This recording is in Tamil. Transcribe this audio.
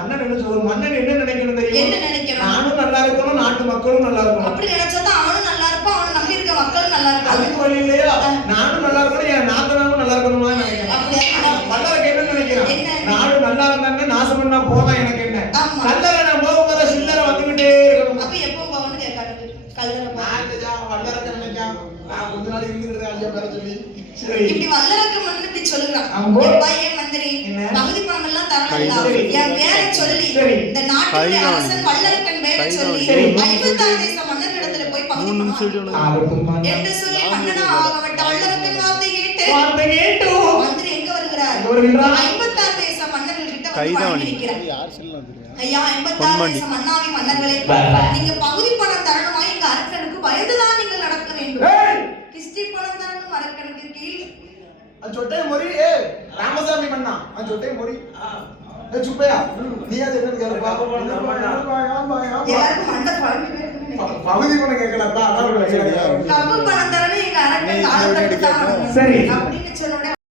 மன்னன் என்ன சொல்ற மன்னன் என்ன நினைக்கணும் தெரியுமா? என்ன நினைக்கணும்? நானும் நல்லா இருக்கணும், நாட்டு மக்களும் நல்லா இருக்கணும். அப்படி நினைச்சா அவனும் நல்லா இருப்பான், அவன் நம்பி இருக்க மக்களும் நல்லா இருப்பாங்க. அதுக்கு வழி இல்லையா? நானும் நல்லா இருக்கணும், என் நாத்தனாவும் நல்லா இருக்கணுமா நினைக்கிறேன். வல்லரக்கு என்ன நினைக்கிறான்? நாடு நல்லா இருந்தாங்க நாசம் பண்ணா போதான் எனக்கு என்ன. கல்லறை நான் போகும்போது சில்லறை வந்துகிட்டே இருக்கணும். அப்ப எப்போ போகணும்னு கேட்காரு கல்லறை. வல்லரக்கு நினைக்காம நான் கொஞ்ச நாள் இருந்துக்கிறேன் ஐயா பேர சொல்லி. இப்படி வல்லரக்கு மன்னன் இப்படி சொல்லுறான். ஏன் மந்திரி தகுதி பணம் எல்லாம் தரலாம், என் பேரை சொல்லி இந்த நாட்டுடைய அரசன் வல்லரக்கன் பேரை சொல்லி 56 தேச மன்னர்களிடத்துல போய் பகுதி பணம் என்று சொல்லி மன்னனா ஆகப்பட்ட வல்லரக்கன் வார்த்தை கேட்டு மந்திரி எங்க வருகிறார்? 56 தேச மன்னர்கள்கிட்ட வந்து நிற்கிறார். ஐயா 56 தேச மன்னாவி மன்னர்களே, நீங்க பகுதி பணம் தரணுமா? எங்க அரசனுக்கு பயந்துதான் நீங்கள் நடக்க வேண்டும். கிஸ்டி பணம் தரணும் அரக்கனுக்கு கீழ் சொட்டை மொரி ராமசாமி மன்னா சொட்டை மொரி சுப்பையா நீ அது என்ன கேளுப்பா எல்லாரும் மண்ட குழம்பு பேருக்கு பகுதி பணம் கேட்கலாம் கப்பு பணம் தரணும் எங்க அரக்கன் காலத்தை சரி அப்படின்னு